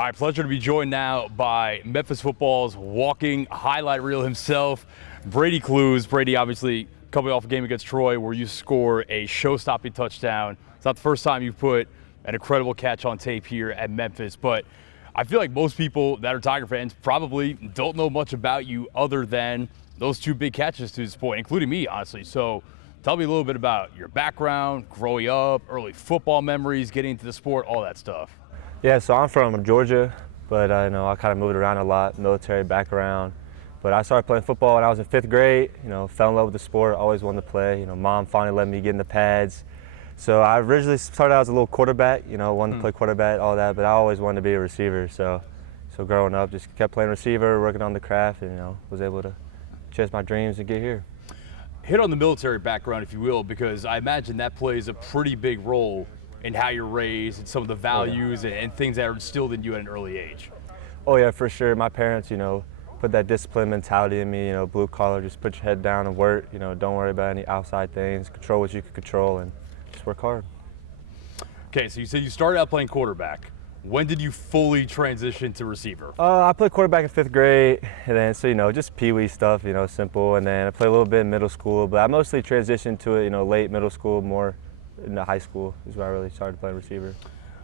All right, pleasure to be joined now by Memphis football's walking highlight reel himself, Brady Kluse. Brady, obviously coming off a game against Troy where you score a show-stopping touchdown. It's not the first time you've put an incredible catch on tape here at Memphis, but I feel like most people that are Tiger fans probably don't know much about you other than those two big catches to this point, including me, honestly. So tell me a little bit about your background, growing up, early football memories, getting into the sport, all that stuff. Yeah, so I'm from Georgia, but I kind of moved around a lot, military background. But I started playing football when I was in 5th grade, fell in love with the sport, always wanted to play. Mom finally let me get in the pads. So I originally started out as a little quarterback, wanted to play quarterback, all that, but I always wanted to be a receiver. So growing up, just kept playing receiver, working on the craft, and, was able to chase my dreams and get here. Hit on the military background, if you will, because I imagine that plays a pretty big role in how you're raised and some of the values and things that are instilled in you at an early age. Oh yeah, for sure. My parents, put that discipline mentality in me, blue collar, just put your head down and work, don't worry about any outside things, control what you can control and just work hard. Okay, so you said you started out playing quarterback. When did you fully transition to receiver? I played quarterback in 5th grade, and then, just pee-wee stuff, simple, and then I played a little bit in middle school, but I mostly transitioned to it, late middle school, more in high school is where I really started playing receiver.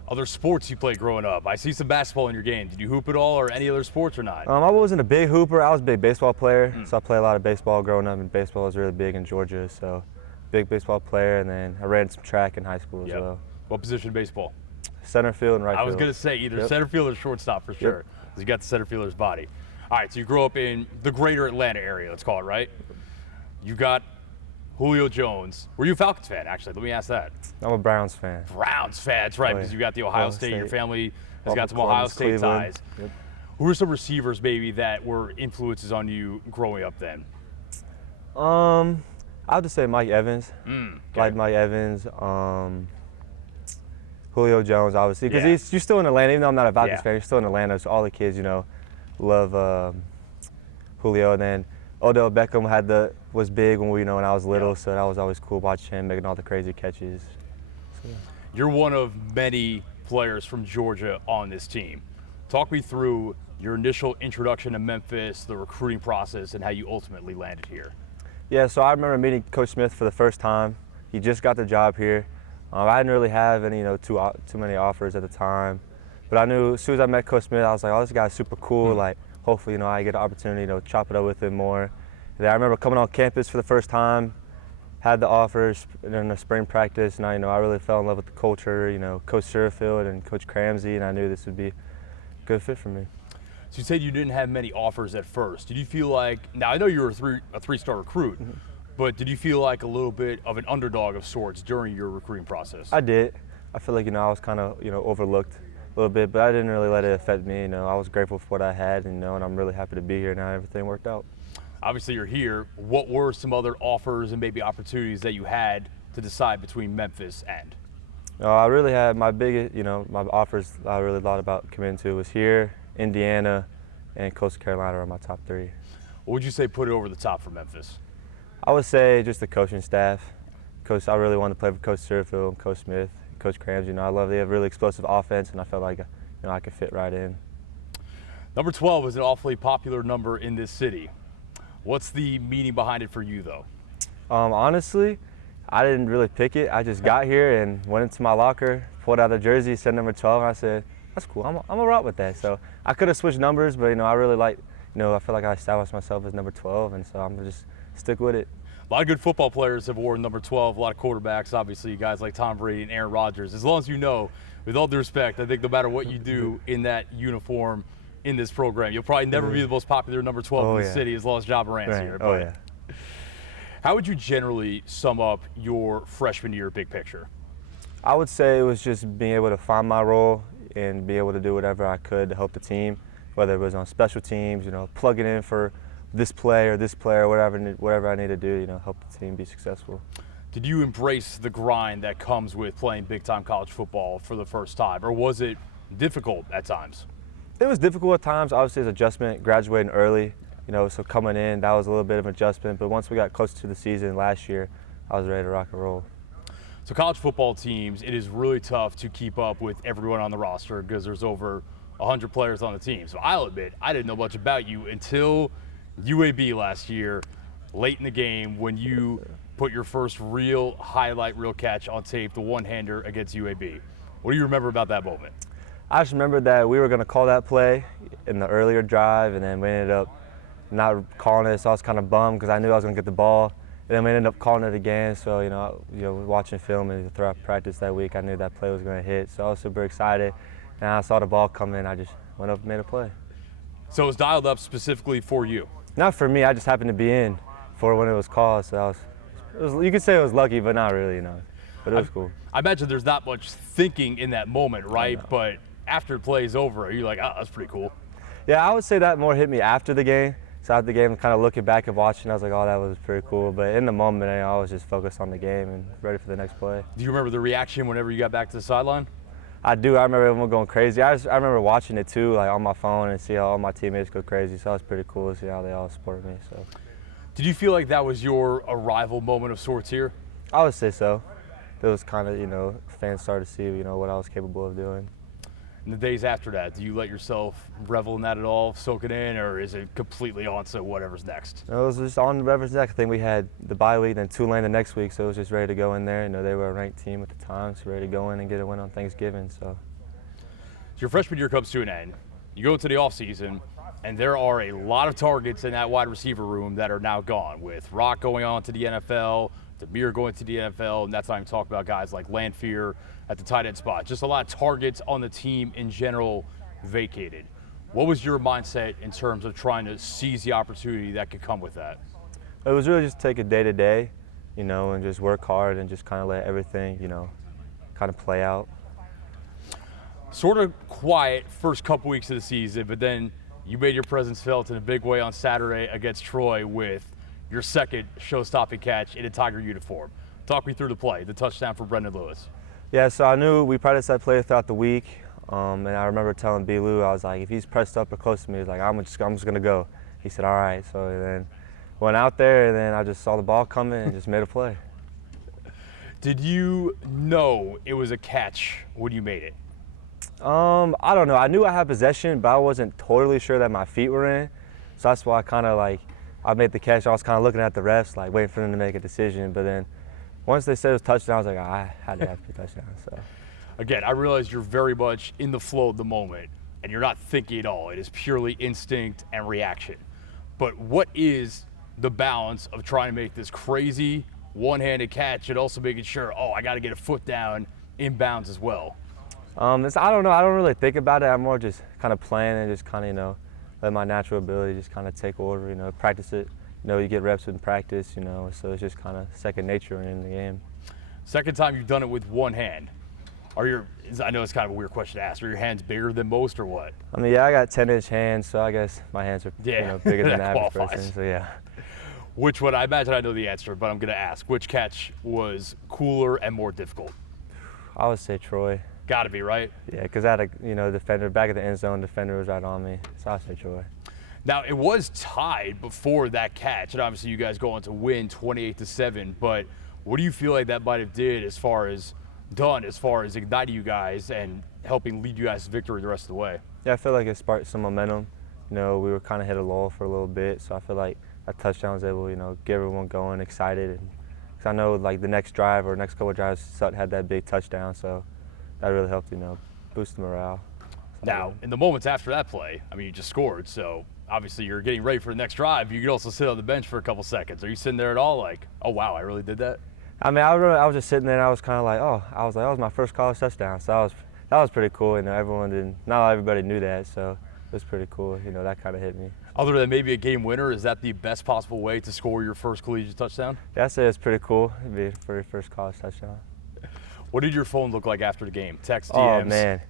Other sports you played growing up? I see some basketball in your game. Did you hoop at all or any other sports or not? I wasn't a big hooper. I was a big baseball player, so I played a lot of baseball growing up, and baseball was really big in Georgia, so big baseball player, and then I ran some track in high school as well. What position in baseball? Center field and right field. I was going to say either center field or shortstop for sure, because you got the center fielder's body. All right, so you grew up in the greater Atlanta area, let's call it, right? You got Julio Jones. Were you a Falcons fan, actually? Let me ask that. I'm a Browns fan. Browns fan, that's right, because you got the Ohio State. Your family has got some Columbus, Ohio State Cleveland. ties. Yep. Who were some receivers, maybe, that were influences on you growing up then? I would just say Mike Evans. Okay. Like Mike Evans. Julio Jones, obviously, because you're still in Atlanta. Even though I'm not a Falcons fan, you're still in Atlanta, so all the kids, love Julio. And then Odell Beckham was big when I was little, so that was always cool watching him making all the crazy catches. So, You're one of many players from Georgia on this team. Talk me through your initial introduction to Memphis, the recruiting process, and how you ultimately landed here. Yeah, so I remember meeting Coach Smith for the first time. He just got the job here. I didn't really have any, too many offers at the time, but I knew as soon as I met Coach Smith, I was like, oh, this guy's super cool. Like, hopefully, I get an opportunity to chop it up with him more. And then I remember coming on campus for the first time, had the offers in the spring practice, and I really fell in love with the culture. Coach Sherfield and Coach Cramsey, and I knew this would be a good fit for me. So you said you didn't have many offers at first. Did you feel like, now I know you were a three-star recruit, but did you feel like a little bit of an underdog of sorts during your recruiting process? I did. I feel like, I was kind of, overlooked a little bit, but I didn't really let it affect me. I was grateful for what I had, and I'm really happy to be here now. Everything worked out. Obviously, you're here. What were some other offers and maybe opportunities that you had to decide between Memphis and? I really had my biggest, my offers I really thought about coming to was here, Indiana, and Coastal Carolina are my top 3. What would you say put it over the top for Memphis? I would say just the coaching staff. I really wanted to play for Coach Sherfield and Coach Smith, and Coach Krams. They have really explosive offense, and I felt like I could fit right in. Number 12 is an awfully popular number in this city. What's the meaning behind it for you, though? Honestly, I didn't really pick it. I just got here and went into my locker, pulled out the jersey, said number 12, and I said, that's cool. I'm a route with that. So I could have switched numbers, but I really like, I feel like I established myself as number 12, and so I'm gonna just stick with it. A lot of good football players have worn number 12. A lot of quarterbacks, obviously, guys like Tom Brady and Aaron Rodgers. As long as with all due respect, I think no matter what you do in that uniform in this program, you'll probably never be the most popular number 12 in the city as long as Ja Morant's here. But how would you generally sum up your freshman year big picture? I would say it was just being able to find my role and be able to do whatever I could to help the team, whether it was on special teams, plugging in for this play or whatever I need to do, help the team be successful. Did you embrace the grind that comes with playing big-time college football for the first time, or was it difficult at times? It was difficult at times. Obviously, it's adjustment, graduating early, so coming in, that was a little bit of an adjustment. But once we got close to the season last year, I was ready to rock and roll. So college football teams, it is really tough to keep up with everyone on the roster because there's over 100 players on the team. So I'll admit, I didn't know much about you until UAB last year, late in the game, when you put your first real highlight reel catch on tape, the one-hander against UAB. What do you remember about that moment? I just remember that we were going to call that play in the earlier drive, and then we ended up not calling it, so I was kind of bummed because I knew I was going to get the ball. And then we ended up calling it again, so watching film and throughout practice that week, I knew that play was going to hit, so I was super excited. And I saw the ball come in, I just went up and made a play. So it was dialed up specifically for you? Not for me, I just happened to be in for when it was called, so you could say it was lucky, but not really, but it was cool. I imagine there's not much thinking in that moment, right? But after the play is over, you're like, oh, that's pretty cool. Yeah, I would say that more hit me after the game. So after the game, kind of looking back and watching, I was like, oh, that was pretty cool. But in the moment, I was just focused on the game and ready for the next play. Do you remember the reaction whenever you got back to the sideline? I do. I remember everyone going crazy. I remember watching it too, like on my phone, and see how all my teammates go crazy. So that was pretty cool to see how they all supported me. So. Did you feel like that was your arrival moment of sorts here? I would say so. It was kind of, fans started to see, what I was capable of doing. In the days after that, do you let yourself revel in that at all, soak it in, or is it completely on to whatever's next? No, it was just on whatever's next. I think we had the bye week, then Tulane the next week, so it was just ready to go in there. They were a ranked team at the time, so ready to go in and get a win on Thanksgiving. So your freshman year comes to an end. You go into the offseason, and there are a lot of targets in that wide receiver room that are now gone, with Rock going on to the NFL, Demir going to the NFL, and that's not even talking about guys like Lanphier at the tight end spot. Just a lot of targets on the team in general vacated. What was your mindset in terms of trying to seize the opportunity that could come with that? It was really just take it day to day, and just work hard and just kind of let everything, kind of play out. Sort of quiet first couple weeks of the season, but then you made your presence felt in a big way on Saturday against Troy with your second show-stopping catch in a Tiger uniform. Talk me through the play, the touchdown for Brendan Lewis. Yeah, so I knew we practiced that play throughout the week, and I remember telling B. Lou, I was like, if he's pressed up or close to me, he's like, I'm just gonna go. He said, all right. So then went out there, and then I just saw the ball coming and just made a play. Did you know it was a catch when you made it? I don't know. I knew I had possession, but I wasn't totally sure that my feet were in. So that's why I made the catch. I was kind of looking at the refs, like waiting for them to make a decision. But then once they said it was touchdown, I was like, I had to have to be touchdown. So again, I realize you're very much in the flow of the moment, and you're not thinking at all. It is purely instinct and reaction. But what is the balance of trying to make this crazy one-handed catch and also making sure, I got to get a foot down inbounds as well? I don't know. I don't really think about it. I'm more just kind of playing and just kind of, let my natural ability just kind of take over, practice it. You get reps in practice, so it's just kind of second nature in the game. Second time you've done it with one hand. I know it's kind of a weird question to ask, are your hands bigger than most or what? I mean, yeah, I got 10-inch hands, so I guess my hands are bigger than the average person, so yeah. Which one, I imagine I know the answer, but I'm going to ask, which catch was cooler and more difficult? I would say Troy. Got to be, right? Yeah, because I had a defender back at the end zone. Defender was right on me, so I'd say Troy. Now, it was tied before that catch, and obviously you guys go on to win 28-7, but what do you feel like that might have did as far as igniting you guys and helping lead you guys to victory the rest of the way? Yeah, I feel like it sparked some momentum. We were kind of hit a lull for a little bit, so I feel like that touchdown was able to, get everyone going, excited. Because I know, like, the next drive or next couple of drives, Sutton had that big touchdown, so that really helped, boost the morale. Now, in the moments after that play, you just scored, so obviously you're getting ready for the next drive. You could also sit on the bench for a couple seconds. Are you sitting there at all like, oh, wow, I really did that? I was just sitting there and I was kind of like, that was my first college touchdown. So that was pretty cool. Not everybody knew that, so it was pretty cool. That kind of hit me. Other than maybe a game winner, is that the best possible way to score your first collegiate touchdown? Yeah, I'd say it's pretty cool. It'd be for your first college touchdown. What did your phone look like after the game? Text, DMs? Oh, man.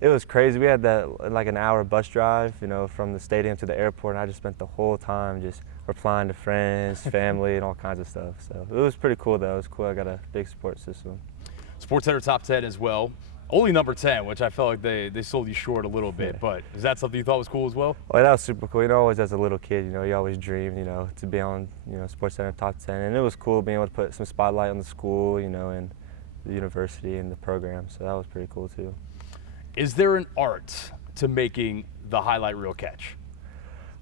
It was crazy. We had an hour bus drive, from the stadium to the airport, and I just spent the whole time just replying to friends, family, and all kinds of stuff. So it was pretty cool, though. It was cool. I got a big support system. SportsCenter top 10 as well. Only number 10, which I felt like they sold you short a little bit. Yeah. But is that something you thought was cool as well? Well, that was super cool. Always as a little kid, you always dreamed, to be on, SportsCenter top 10. And it was cool being able to put some spotlight on the school, and the university and the program. So that was pretty cool, too. Is there an art to making the highlight reel catch?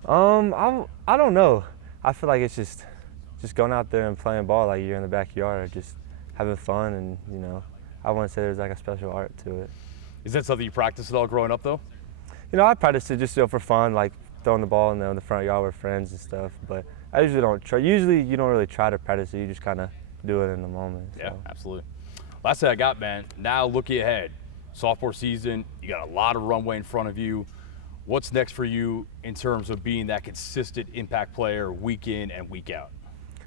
I don't know. I feel like it's just going out there and playing ball like you're in the backyard, just having fun, and I wouldn't say there's like a special art to it. Is that something you practiced at all growing up, though? I practice it just for fun, like throwing the ball in the front yard with friends and stuff. But I usually don't try. Usually you don't really try to practice it. You just kind of do it in the moment. Yeah, so. absolutely. Last thing I got, man. Now looking ahead, sophomore season, you got a lot of runway in front of you. What's next for you in terms of being that consistent impact player week in and week out?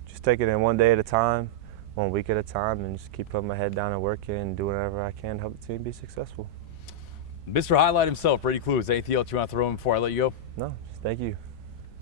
Just take it in one day at a time, 1 week at a time, and just keep putting my head down and working and do whatever I can to help the team be successful. Mr. Highlight himself, Brady Kluse. Anything else you want to throw in before I let you go? No, just thank you.